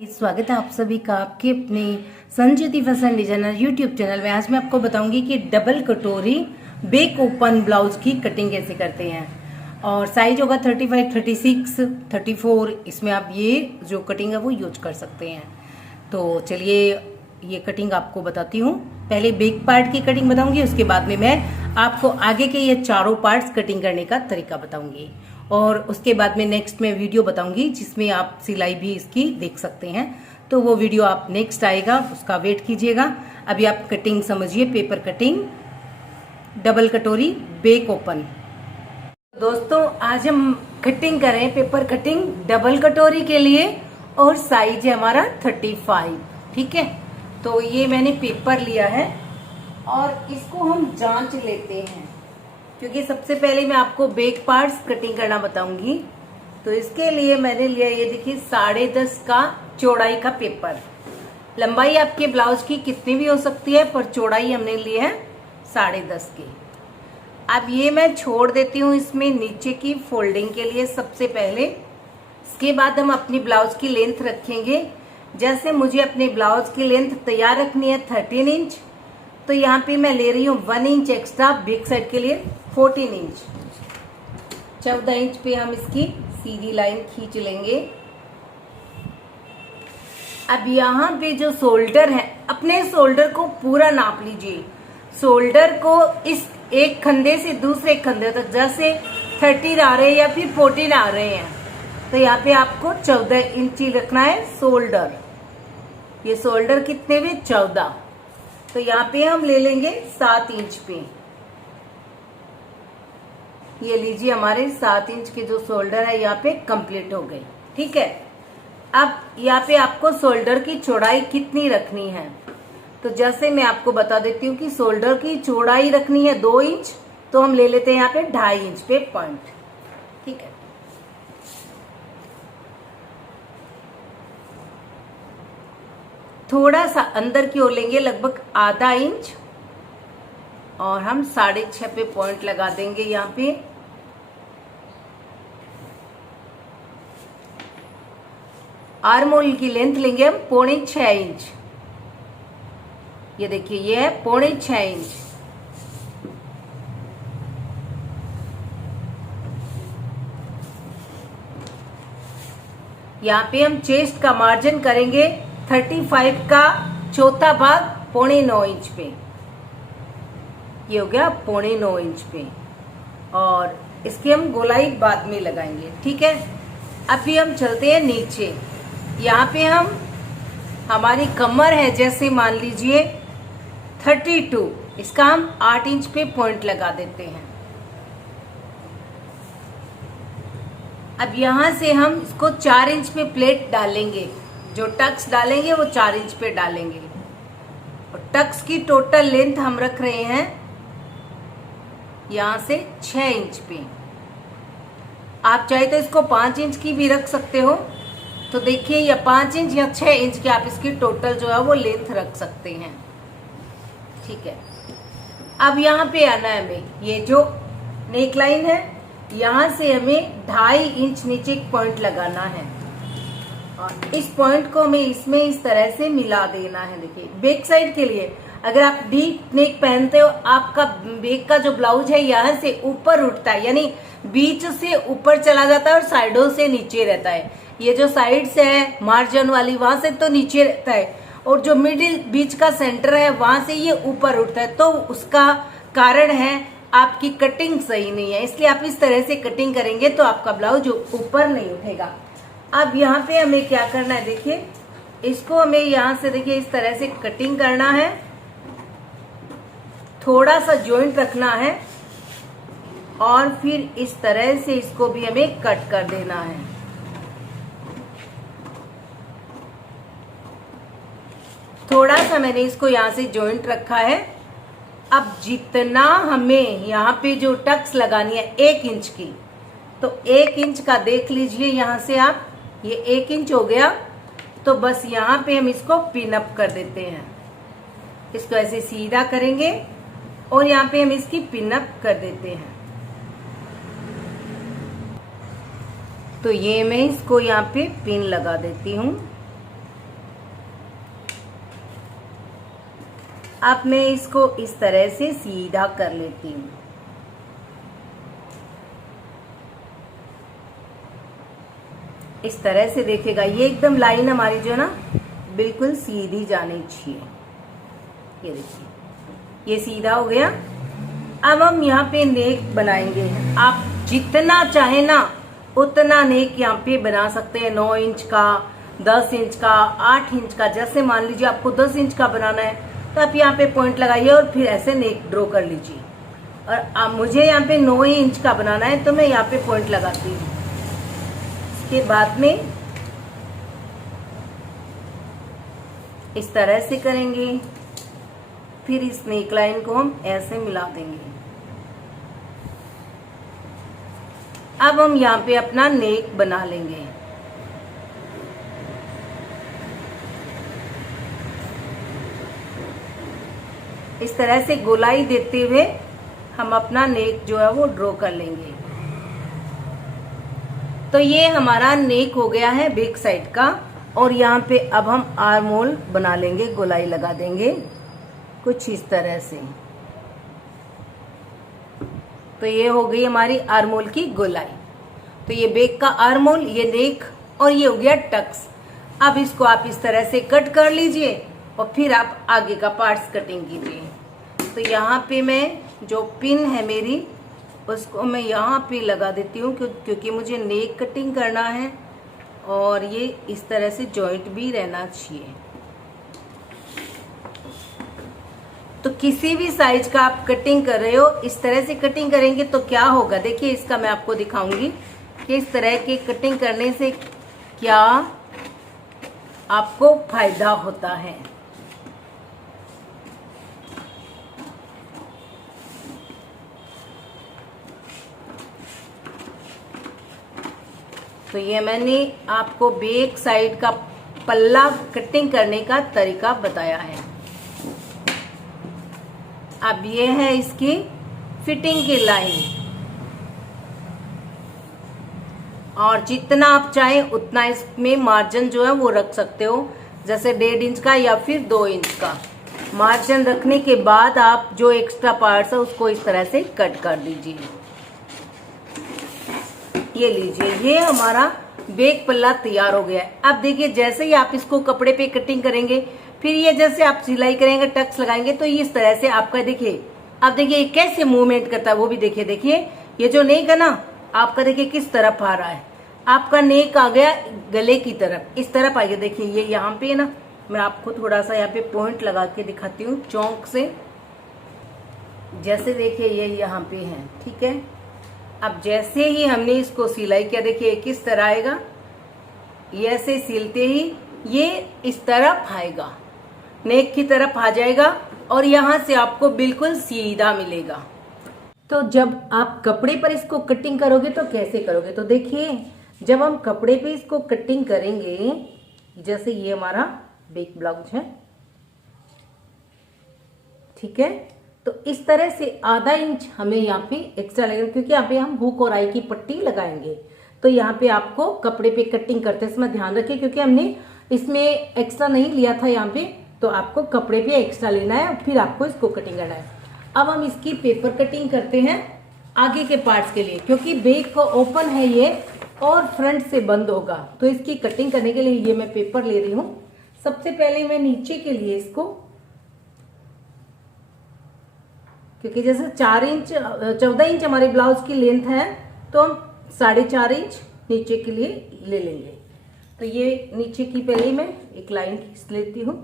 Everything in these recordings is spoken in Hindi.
स्वागत है आप सभी का आपके अपने संज्योति फैशन डिजाइनर यूट्यूब चैनल में। आज मैं आपको बताऊंगी कि डबल कटोरी बेक ओपन ब्लाउज की कटिंग कैसे करते हैं। और साइज होगा 35, 36, 34। इसमें आप ये जो कटिंग है वो यूज कर सकते हैं। तो चलिए ये कटिंग आपको बताती हूँ। पहले बेक पार्ट की कटिंग बताऊंगी, उसके बाद में मैं आपको आगे के ये चारों पार्ट्स कटिंग करने का तरीका बताऊंगी। और उसके बाद में नेक्स्ट में वीडियो बताऊंगी जिसमें आप सिलाई भी इसकी देख सकते हैं। तो वो वीडियो आप नेक्स्ट आएगा, उसका वेट कीजिएगा। अभी आप कटिंग समझिए। पेपर कटिंग डबल कटोरी बेक ओपन। दोस्तों आज हम कटिंग कर रहे हैं पेपर कटिंग डबल कटोरी के लिए और साइज है हमारा 35। ठीक है, तो ये मैंने पेपर लिया है और इसको हम जांच लेते हैं, क्योंकि सबसे पहले मैं आपको बेक पार्ट्स कटिंग करना बताऊंगी। तो इसके लिए मैंने लिया, ये देखिए 10.5 का चौड़ाई का पेपर। लंबाई आपके ब्लाउज की कितनी भी हो सकती है, पर चौड़ाई हमने ली है 10.5 की। अब ये मैं छोड़ देती हूँ इसमें नीचे की फोल्डिंग के लिए सबसे पहले। इसके बाद हम अपनी ब्लाउज की लेंथ रखेंगे। जैसे मुझे अपने ब्लाउज की लेंथ तैयार रखनी है 13 इंच, तो यहाँ पे मैं ले रही हूँ 1 इंच एक्स्ट्रा बैक साइड के लिए 14 इंच। 14 इंच पे हम इसकी सीधी लाइन खींच लेंगे। अब यहाँ पे जो शोल्डर है, अपने शोल्डर को पूरा नाप लीजिए। शोल्डर को इस एक खंधे से दूसरे खंधे तक, जैसे 13 आ रहे हैं या फिर 14 आ रहे हैं, तो यहाँ पे आपको 14 इंच रखना है शोल्डर। ये शोल्डर कितने में 14, तो यहाँ पे हम ले लेंगे 7 इंच पे। ये लीजिए, हमारे 7 इंच के जो शोल्डर है यहाँ पे कंप्लीट हो गए। ठीक है, अब यहाँ पे आपको शोल्डर की चौड़ाई कितनी रखनी है, तो जैसे मैं आपको बता देती हूँ कि शोल्डर की चौड़ाई रखनी है 2 इंच, तो हम ले लेते हैं यहाँ पे 2.5 इंच पे पॉइंट। ठीक है, थोड़ा सा अंदर की ओर लेंगे, लगभग आधा इंच, और हम 6.5 पे पॉइंट लगा देंगे। यहाँ पे आर्म होल की लेंथ लेंगे हम 6.25 इंच। ये देखिए, ये है 6.25 इंच। यहाँ पे हम चेस्ट का मार्जिन करेंगे 35 का चौथा भाग 9.25 इंच पे। ये हो गया 9.25 इंच पे, और इसकी हम गोलाई बाद में लगाएंगे। ठीक है, अभी हम चलते हैं नीचे। यहाँ पे हम हमारी कमर है, जैसे मान लीजिए 32, इसका हम 8 इंच पे पॉइंट लगा देते हैं। अब यहाँ से हम इसको 4 इंच पे प्लेट डालेंगे। जो टक्स डालेंगे वो 4 इंच पे डालेंगे। और टक्स की टोटल लेंथ हम रख रहे हैं यहाँ से 6 इंच पे। आप चाहे तो इसको 5 इंच की भी रख सकते हो। तो देखिए, या 5 इंच या 6 इंच की आप इसकी टोटल जो है वो लेंथ रख सकते हैं। ठीक है, अब यहाँ पे आना है हमें, ये जो नेक लाइन है यहाँ से हमें 2.5 इंच नीचे एक पॉइंट लगाना है, और इस पॉइंट को हमें इसमें इस तरह से मिला देना है। देखिए, बैक साइड के लिए अगर आप डीप नेक पहनते हो, आपका बैक का जो ब्लाउज है यहाँ से ऊपर उठता है, यानी बीच से ऊपर चला जाता है और साइडों से नीचे रहता है। ये जो साइड से है मार्जिन वाली, वहां से तो नीचे रहता है, और जो मिडिल बीच का सेंटर है वहां से ये ऊपर उठता है। तो उसका कारण है आपकी कटिंग सही नहीं है, इसलिए आप इस तरह से कटिंग करेंगे तो आपका ब्लाउज ऊपर नहीं उठेगा। अब यहाँ पे हमें क्या करना है, देखिए इसको हमें यहाँ से देखिए इस तरह से कटिंग करना है। थोड़ा सा जॉइंट रखना है, और फिर इस तरह से इसको भी हमें कट कर देना है। थोड़ा सा मैंने इसको यहाँ से जॉइंट रखा है। अब जितना हमें यहाँ पे जो टक्स लगानी है 1 इंच की, तो 1 इंच का देख लीजिए यहाँ से आप, ये 1 इंच हो गया। तो बस यहाँ पे हम इसको पिन अप कर देते हैं। इसको ऐसे सीधा करेंगे और यहाँ पे हम इसकी पिन अप कर देते हैं। तो ये मैं इसको यहाँ पे पिन लगा देती हूँ। अब मैं इसको इस तरह से सीधा कर लेती हूँ। इस तरह से देखिएगा, ये एकदम लाइन हमारी जो है ना बिल्कुल सीधी जानी चाहिए। ये देखिए ये सीधा हो गया। अब हम यहाँ पे नेक बनाएंगे। आप जितना चाहे ना उतना नेक यहाँ पे बना सकते हैं। 9 इंच का, 10 इंच का, 8 इंच का। जैसे मान लीजिए आपको 10 इंच का बनाना है तो आप यहाँ पे पॉइंट लगाइए और फिर ऐसे नेक ड्रॉ कर लीजिए। और मुझे यहाँ पे 9 इंच का बनाना है तो मैं यहाँ पे पॉइंट लगाती हूँ। इसके बाद में इस तरह से करेंगे, फिर इस नेक लाइन को हम ऐसे मिला देंगे। अब हम यहाँ पे अपना नेक बना लेंगे। इस तरह से गोलाई देते हुए हम अपना नेक जो है वो ड्रॉ कर लेंगे। तो ये हमारा नेक हो गया है बैक साइड का। और यहाँ पे अब हम आर्म होल बना लेंगे, गोलाई लगा देंगे कुछ इस तरह से। तो ये हो गई हमारी आर्म होल की गोलाई। तो ये बैक का आर्म होल, ये नेक, और ये हो गया टक्स। अब इसको आप इस तरह से कट कर लीजिए और फिर आप आगे का पार्ट्स कटिंग कीजिए। तो यहाँ पे मैं जो पिन है मेरी उसको मैं यहाँ पे लगा देती हूँ क्योंकि मुझे नेक कटिंग करना है और ये इस तरह से जॉइंट भी रहना चाहिए। तो किसी भी साइज का आप कटिंग कर रहे हो, इस तरह से कटिंग करेंगे तो क्या होगा, देखिए इसका मैं आपको दिखाऊंगी कि इस तरह की कटिंग करने से क्या आपको फायदा होता है। तो ये मैंने आपको बैक साइड का पल्ला कटिंग करने का तरीका बताया है। अब ये है इसकी फिटिंग की लाइन, और जितना आप चाहें उतना इसमें मार्जिन जो है वो रख सकते हो, जैसे 1.5 इंच का या फिर 2 इंच का। मार्जिन रखने के बाद आप जो एक्स्ट्रा पार्ट्स है उसको इस तरह से कट कर दीजिए। ये लीजिए, ये हमारा बैक पल्ला तैयार हो गया है। अब देखिए जैसे ही आप इसको कपड़े पे कटिंग करेंगे, फिर ये जैसे आप सिलाई करेंगे, टक्स लगाएंगे, तो इस तरह से आपका देखिए, अब देखिए ये कैसे मूवमेंट करता है वो भी देखिए। देखिए ये जो नेक है ना आपका, देखिए किस तरफ आ रहा है। आपका नेक आ गया गले की तरफ, इस तरफ आ गया। देखिए ये यहाँ पे है ना, मैं आपको थोड़ा सा यहाँ पे पॉइंट लगा के दिखाती हूँ चौक से। जैसे देखिए ये यहाँ पे है, ठीक है। अब जैसे ही हमने इसको सिलाई किया, देखिए किस तरह आएगा। ये ऐसे सिलते ही ये इस तरफ आएगा, नेक की तरफ आ जाएगा और यहाँ से आपको बिल्कुल सीधा मिलेगा। तो जब आप कपड़े पर इसको कटिंग करोगे तो कैसे करोगे, तो देखिए जब हम कपड़े पे इसको कटिंग करेंगे, जैसे ये हमारा बैक ब्लाउज है, ठीक है। तो इस तरह से आधा इंच हमें यहाँ पे एक्स्ट्रा लगेगा क्योंकि यहाँ पे हम हुक और आई की पट्टी लगाएंगे। तो यहाँ पे आपको कपड़े पे कटिंग करते समय ध्यान रखिए क्योंकि हमने इसमें एक्स्ट्रा नहीं लिया था यहाँ पे, तो आपको कपड़े पे एक्स्ट्रा लेना है, फिर आपको इसको कटिंग करना है। अब हम इसकी पेपर कटिंग करते हैं आगे के पार्ट्स के लिए, क्योंकि बैक को ओपन है ये और फ्रंट से बंद होगा। तो इसकी कटिंग करने के लिए ये मैं पेपर ले रही हूँ। सबसे पहले मैं नीचे के लिए इसको, क्योंकि जैसे 14 इंच हमारे ब्लाउज की लेंथ है तो हम 4.5 इंच नीचे के लिए ले लेंगे। तो ये नीचे की पहले मैं एक लाइन खींच लेती हूँ,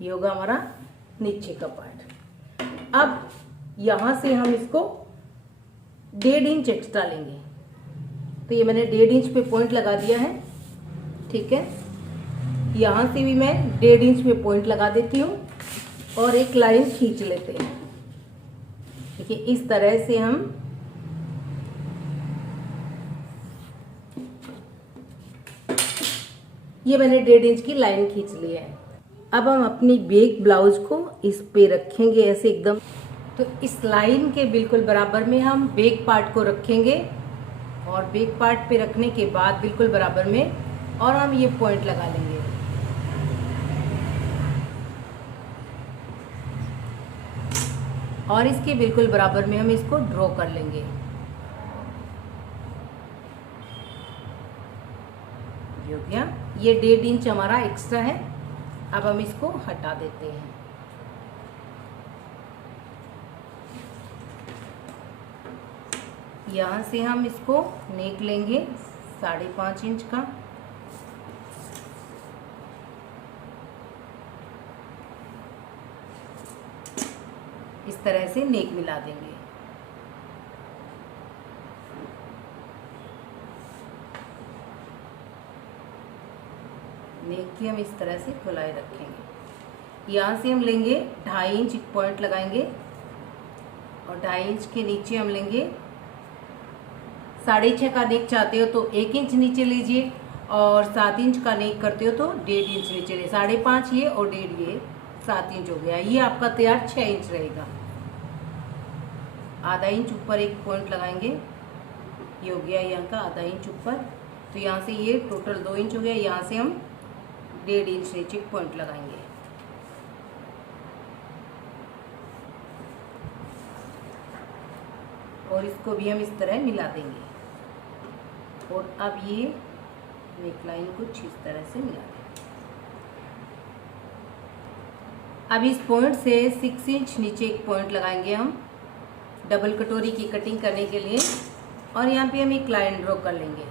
ये होगा हमारा नीचे का पार्ट। अब यहाँ से हम इसको 1.5 इंच एक्स्ट्रा लेंगे। तो ये मैंने 1.5 इंच पे पॉइंट लगा दिया है, ठीक है। यहाँ से भी मैं 1.5 इंच पे पॉइंट लगा देती हूँ और एक लाइन खींच लेते हैं। देखिए इस तरह से हम ये मैंने 1.5 इंच की लाइन खींच ली है। अब हम अपनी बैक ब्लाउज को इस पे रखेंगे ऐसे एकदम। तो इस लाइन के बिल्कुल बराबर में हम बैक पार्ट को रखेंगे और बैक पार्ट पे रखने के बाद बिल्कुल बराबर में और हम ये पॉइंट लगा लेंगे। और इसके बिल्कुल बराबर में हम इसको ड्रॉ कर लेंगे। ये हो गया। ये 1.5 इंच हमारा एक्स्ट्रा है, अब हम इसको हटा देते हैं। यहाँ से हम इसको नेक लेंगे 5.5 इंच का। इस तरह से नेक मिला देंगे। नेक की हम इस तरह से खुलाई रखेंगे। यहाँ से हम लेंगे 2.5 इंच एक पॉइंट लगाएंगे और 2.5 इंच के नीचे हम लेंगे 6.5 का नेक चाहते हो तो 1 इंच नीचे लीजिए, और 7 इंच का नेक करते हो तो 1.5 इंच नीचे लीजिए। 5.5 ये और 1.5 ये 7 इंच हो गया। ये आपका तैयार 6 इंच रहेगा। आधा इंच ऊपर एक पॉइंट लगाएंगे, ये हो गया यहाँ का आधा इंच ऊपर। तो यहाँ से ये टोटल 2 इंच हो गया। यहाँ से हम 1.5 इंच नीचे एक पॉइंट लगाएंगे। और इसको भी हम इस तरह मिला देंगे। और अब ये नेक लाइन कुछ इस तरह से मिला देंगे। अब इस पॉइंट से 6 इंच नीचे एक पॉइंट लगाएंगे हम डबल कटोरी की कटिंग करने के लिए, और यहाँ पे हम एक लाइन ड्रॉ कर लेंगे।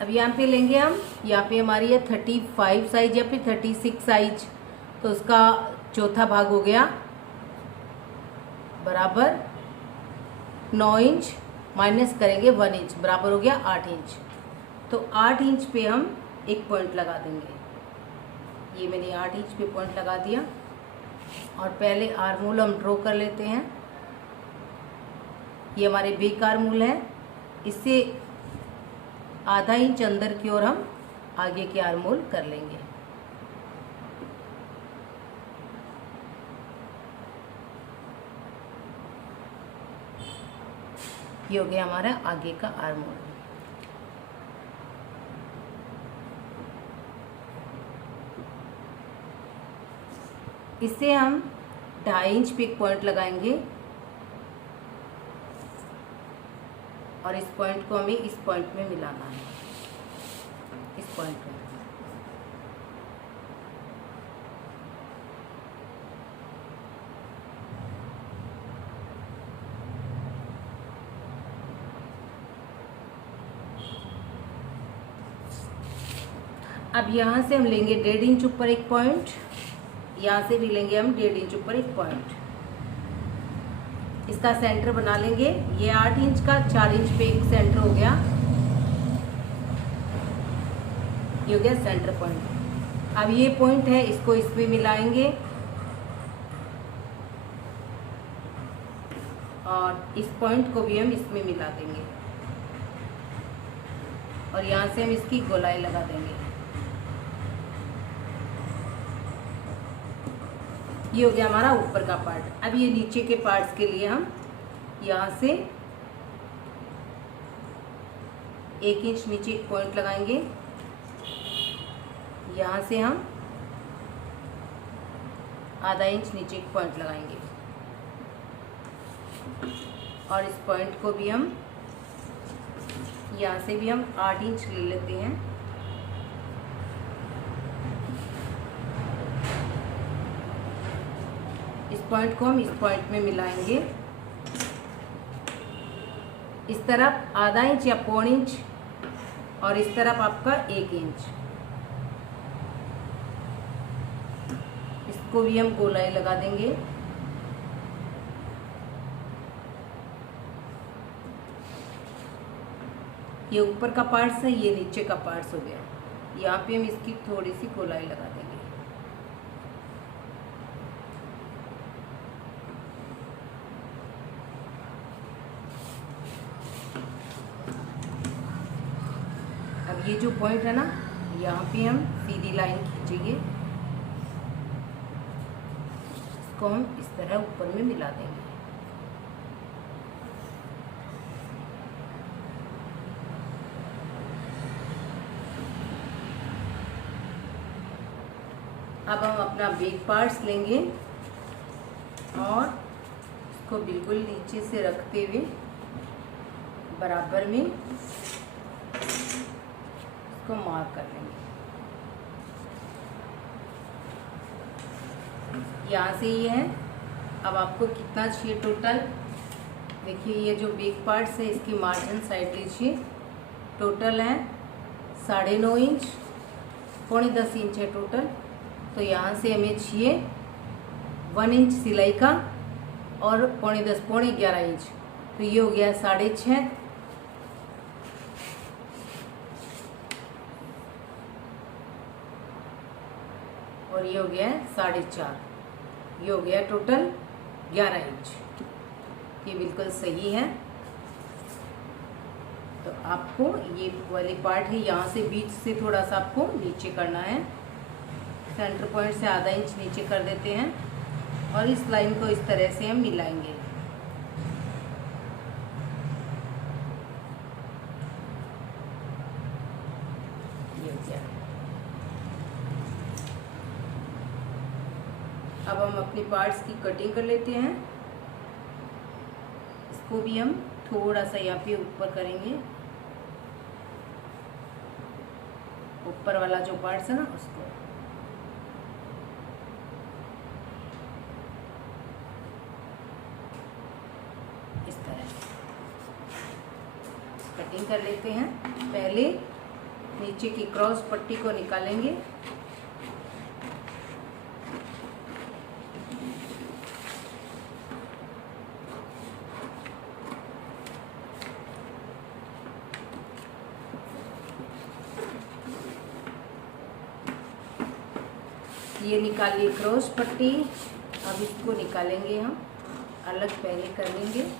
अब यहाँ पे लेंगे हम, यहाँ पे हमारी है 35 साइज या फिर 36 साइज, तो उसका चौथा भाग हो गया बराबर 9 इंच माइनस करेंगे 1 इंच, बराबर हो गया 8 इंच। तो 8 इंच पे हम एक पॉइंट लगा देंगे। ये मैंने 8 इंच पे पॉइंट लगा दिया। और पहले आर्मोल हम ड्रॉ कर लेते हैं। ये हमारे बेक आर्मोल है, इससे आधा इंच अंदर की ओर हम आगे के आर्मोल कर लेंगे। ये हो गया हमारा आगे का आर्मोल। इससे हम 2.5 इंच पे एक पॉइंट लगाएंगे और इस पॉइंट को हमें इस पॉइंट में मिलाना है, इस पॉइंट में। अब यहाँ से हम लेंगे 1.5 इंच ऊपर एक पॉइंट, यहाँ से भी लेंगे हम 1.5 इंच ऊपर एक पॉइंट। इसका सेंटर बना लेंगे। ये 8 इंच का 4 इंच पे एक सेंटर हो गया, ये हो गया सेंटर पॉइंट। अब ये पॉइंट है, इसको इसमें मिलाएंगे और इस पॉइंट को भी हम इसमें मिला देंगे और यहाँ से हम इसकी गोलाई लगा देंगे। ये हो गया हमारा ऊपर का पार्ट। अब ये नीचे के पार्ट्स के लिए हम यहाँ से 1 इंच नीचे एक पॉइंट लगाएंगे, यहाँ से हम आधा इंच नीचे एक पॉइंट लगाएंगे और इस पॉइंट को भी हम यहाँ से भी हम 8 इंच ले लेते हैं। इस पॉइंट को हम इस पॉइंट में मिलाएंगे। इस तरफ आधा इंच या 1.25 इंच और इस तरफ आपका 1 इंच। इसको भी हम गोलाई लगा देंगे। ये ऊपर का पार्ट्स है, ये नीचे का पार्ट्स हो गया। यहाँ पे हम इसकी थोड़ी सी गोलाई लगा देंगे। अब ये जो पॉइंट है ना, यहाँ पे हम सीधी लाइन खींचेंगे, इसको हम इस तरह ऊपर में मिला देंगे। अब हम अपना बैक पार्ट्स लेंगे और इसको बिल्कुल नीचे से रखते हुए बराबर में इसको मार्क कर लेंगे। यहाँ से ये है। अब आपको कितना चाहिए टोटल, देखिए ये जो बैक पार्ट्स है इसकी मार्जिन साइड लीजिए, टोटल है 9.5 इंच, 9.25 इंच है टोटल। तो यहाँ से हमें चाहिए 1 इंच सिलाई का और 9.10 11 इंच, तो ये हो गया 6.5 और ये हो गया 4.5, ये हो गया टोटल 11 इंच। ये बिल्कुल सही है। तो आपको ये वाली पार्ट है यहाँ से बीच से थोड़ा सा आपको नीचे करना है, सेंटर पॉइंट से आधा इंच नीचे कर देते हैं और इस लाइन को इस तरह से हम मिलाएंगे। ये हो गया। अब हम अपनी पार्ट्स की कटिंग कर लेते हैं। इसको भी हम थोड़ा सा यहाँ पे ऊपर करेंगे, ऊपर वाला जो पार्ट्स है ना उसको। इस तरह कटिंग कर लेते हैं। पहले नीचे की क्रॉस पट्टी को निकालेंगे, ये निकालिए क्रॉस पट्टी। अब इसको निकालेंगे हम, अलग पहले कर लेंगे।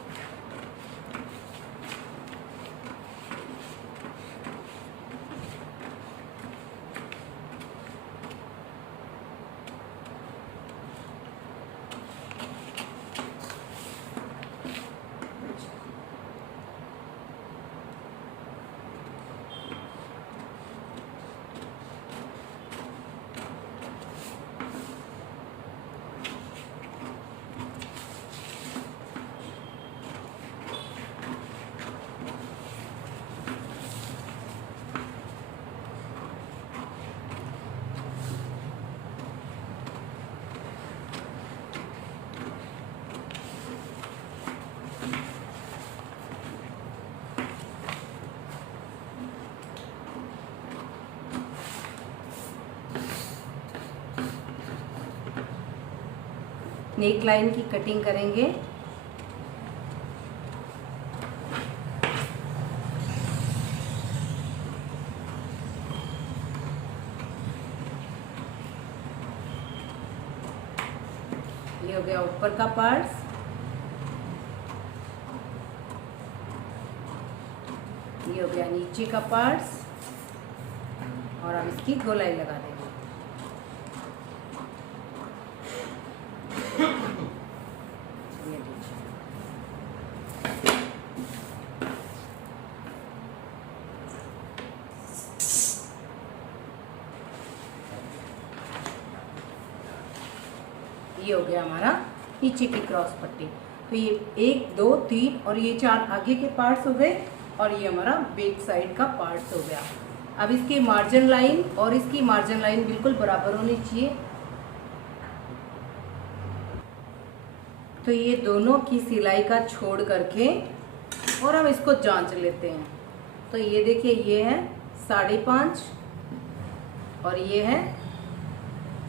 नेक लाइन की कटिंग करेंगे। ये हो गया ऊपर का पार्ट्स, ये हो गया नीचे का पार्ट्स और अब इसकी गोलाई लगा देंगे। ये हो गया हमारा नीचे की क्रॉस पट्टी। तो ये 1 2 3 और ये 4 आगे के पार्ट्स हो गए और ये हमारा बैक साइड का पार्ट्स हो गया। अब इसकी मार्जिन लाइन और इसकी मार्जिन लाइन बिल्कुल बराबर होनी चाहिए। तो ये दोनों की सिलाई का छोड़ करके और हम इसको जांच लेते हैं। तो ये देखिए ये है 5.5 और ये है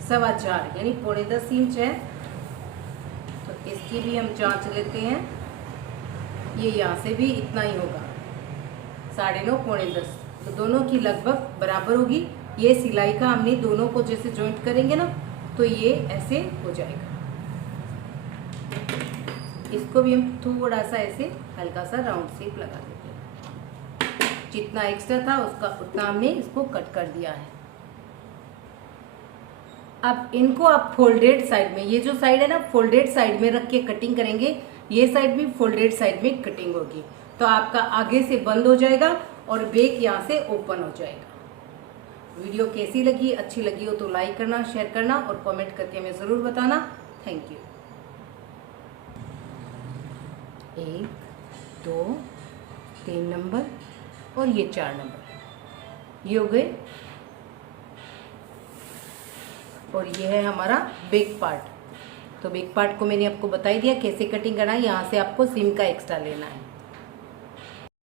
4.25 यानी 9.10 इंच है। तो इसकी भी हम जांच लेते हैं। ये यहाँ से भी इतना ही होगा 9.5 9.10, तो दोनों की लगभग बराबर होगी। ये सिलाई का हमने दोनों को जैसे जॉइंट करेंगे ना तो ये ऐसे हो जाएगा। इसको भी हम थोड़ा सा ऐसे हल्का सा राउंड शेप लगा देते हैं। जितना एक्स्ट्रा था उसका उतना हमने इसको कट कर दिया है। अब इनको आप फोल्डेड साइड में, ये जो साइड है ना फोल्डेड साइड में रख के कटिंग करेंगे। ये साइड भी फोल्डेड साइड में कटिंग होगी तो आपका आगे से बंद हो जाएगा और बैक यहाँ से ओपन हो जाएगा। वीडियो कैसी लगी, अच्छी लगी हो तो लाइक करना, शेयर करना और कमेंट करके हमें ज़रूर बताना। Thank you. 1 2 3 नंबर और ये 4 नंबर, ये हो गए। और ये है हमारा बैक पार्ट। तो बैक पार्ट को मैंने आपको बता ही दिया कैसे कटिंग करना है। यहाँ से आपको सिम का एक्स्ट्रा लेना है।